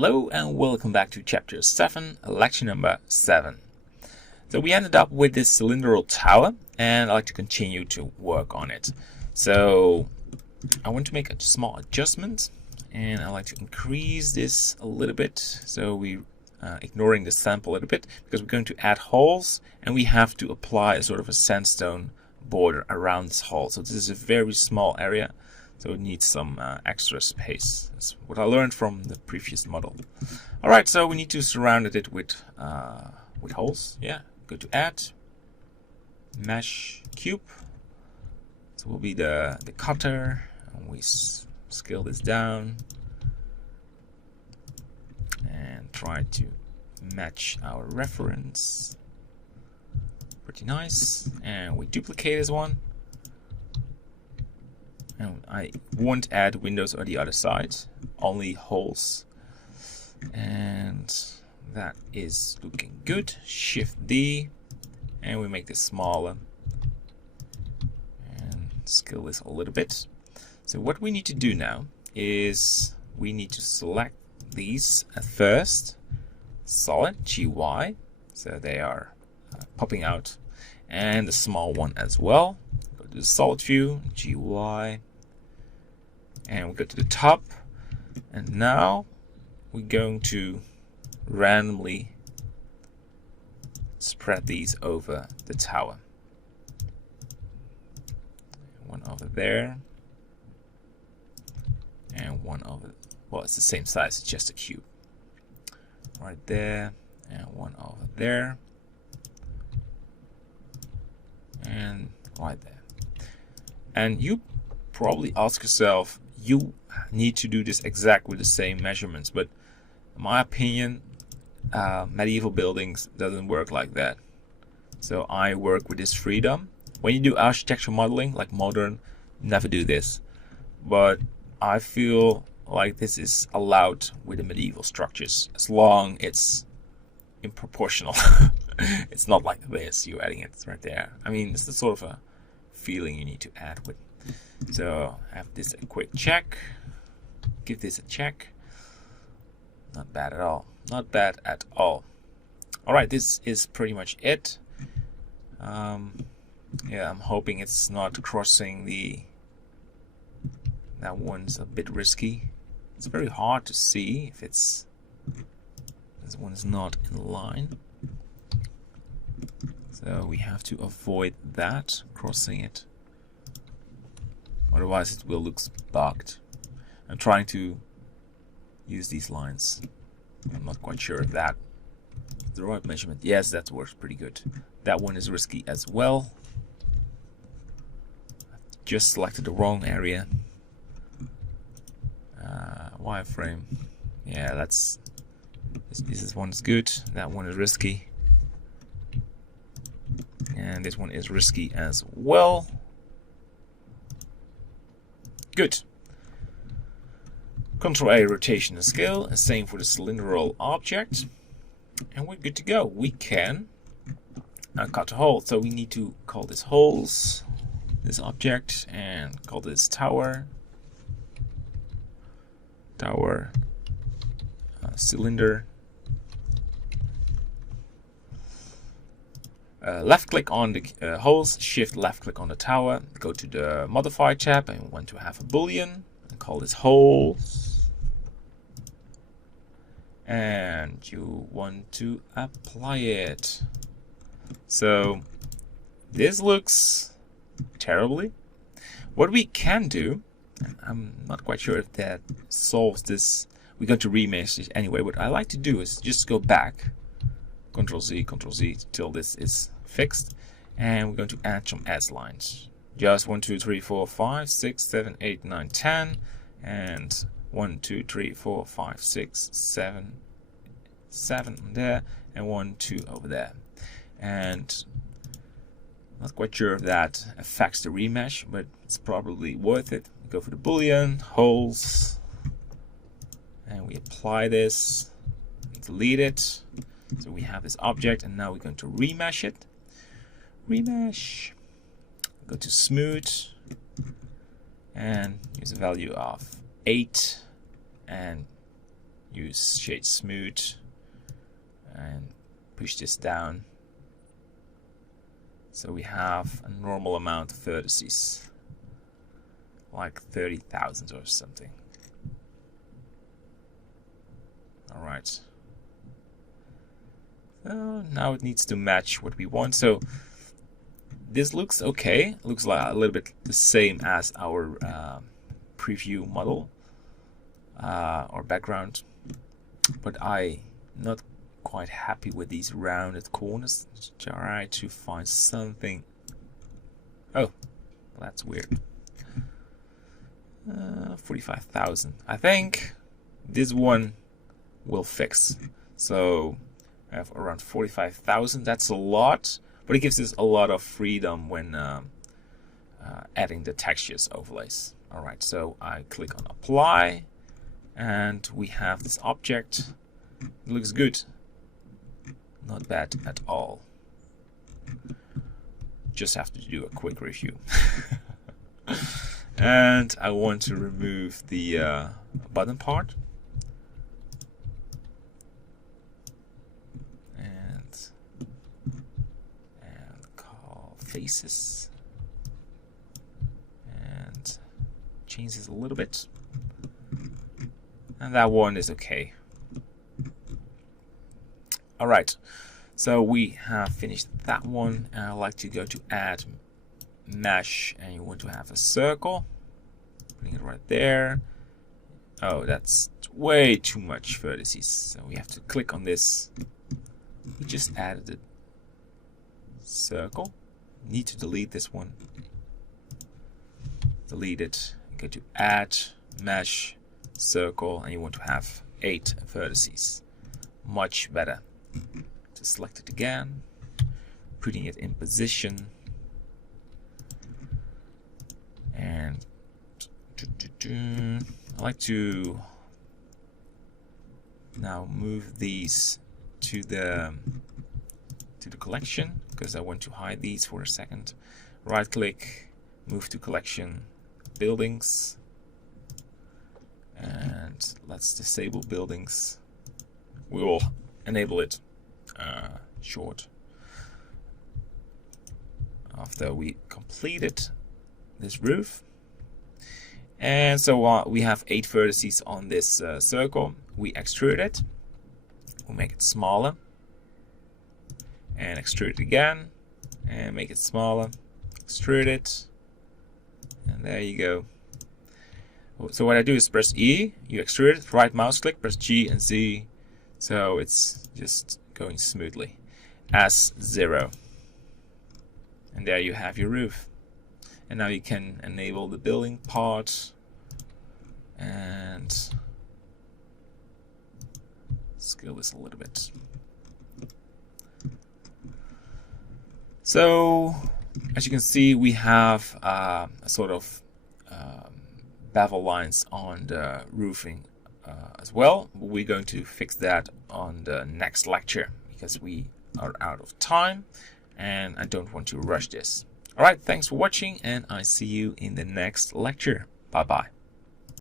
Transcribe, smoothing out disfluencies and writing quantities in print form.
Hello and welcome back to chapter 7, lecture number 7. So we ended up with this cylindrical tower and I'd like to continue to work on it. So I want to make a small adjustment and I'd like to increase this a little bit. So we ignoring the sample a little bit because we're going to add holes and we have to apply a sort of a sandstone border around this hole. So this is a very small area. So it needs some extra space. That's what I learned from the previous model. All right, so we need to surround it with holes. Yeah, go to Add, Mesh Cube. So will be the cutter, and we scale this down and try to match our reference. Pretty nice. And we duplicate this one. And I won't add windows on the other side, only holes. And that is looking good. Shift D, and we make this smaller. And scale this a little bit. So what we need to do now is we need to select these at first. Solid, GY, so they are popping out. And the small one as well. Go to the solid view, GY. And we go to the top, and now we're going to randomly spread these over the tower. One over there, and one over, well, it's the same size, it's just a cube. Right there, and one over there, and right there. And you probably ask yourself, you need to do this exactly with the same measurements, but in my opinion, medieval buildings doesn't work like that. So I work with this freedom. When you do architectural modeling, like modern, never do this. But I feel like this is allowed with the medieval structures, as long it's in proportional. It's not like this, you're adding it right there. I mean, it's the sort of a feeling you need to add with. So have this a quick check. Give this a check. Not bad at all. Not bad at all. All right, this is pretty much it. Yeah, I'm hoping it's not crossing the. That one's a bit risky. It's very hard to see if it's. This one's not in line. So we have to avoid that, crossing it. Otherwise it will look bugged. I'm trying to use these lines. I'm not quite sure if that is the right measurement. Yes, that works pretty good. That one is risky as well. I've just selected the wrong area. Wireframe. Yeah, this one is good. That one is risky. And this one is risky as well. Good. Control A, rotation and scale. Same for the cylindrical object. And we're good to go. We can cut a hole. So we need to call this holes, this object, and call this tower. Tower, cylinder. Left click on the holes, shift left click on the tower, go to the modify tab and we want to have a boolean and call this holes. And you want to apply it. So this looks terribly. What we can do, and I'm not quite sure if that solves this, we're going to remesh it anyway. What I like to do is just go back, Control Z till this is fixed, and we're going to add some edge lines. Just 1, 2, 3, 4, 5, 6, 7, 8, 9, 10, and 1, 2, 3, 4, 5, 6, 7, 7 there, and 1, 2 over there. And not quite sure if that affects the remesh, but it's probably worth it. We go for the boolean, holes, and we apply this, delete it. So we have this object, and now we're going to remesh it. Remesh. Go to smooth, and use a value of 8, and use shade smooth and push this down so we have a normal amount of vertices, like 30,000 or something. Alright. So now it needs to match what we want. So this looks okay. Looks like a little bit the same as our preview model or background, but I'm not quite happy with these rounded corners. Try to find something. Oh, that's weird. 45,000. I think this one will fix. So I have around 45,000. That's a lot, but it gives us a lot of freedom when adding the textures overlays. Alright, so I click on apply and we have this object. It looks good. Not bad at all. Just have to do a quick review. And I want to remove the button part. And call faces. And change this a little bit. And that one is okay. Alright, so we have finished that one, and I'd like to go to add mesh, and you want to have a circle. Putting it right there. Oh, that's way too much vertices, so we have to click on this. We just added a circle. Need to delete this one. Delete it. Go to add mesh circle, and you want to have 8 vertices. Much better. To select it again, putting it in position, and I like to now move these to the collection because I want to hide these for a second. Right click, move to collection, buildings, and let's disable buildings. We will enable it short after we completed this roof. And so we have 8 vertices on this circle. We extrude it. We'll make it smaller. And extrude it again. And make it smaller. Extrude it. And there you go. So what I do is press E, you extrude it, right mouse click, press G and Z. So it's just going smoothly. S0. And there you have your roof. And now you can enable the building part and scale this a little bit. So as you can see, we have a sort of bevel lines on the roofing as well. We're going to fix that on the next lecture because we are out of time and I don't want to rush this. Alright, thanks for watching and I see you in the next lecture. Bye bye.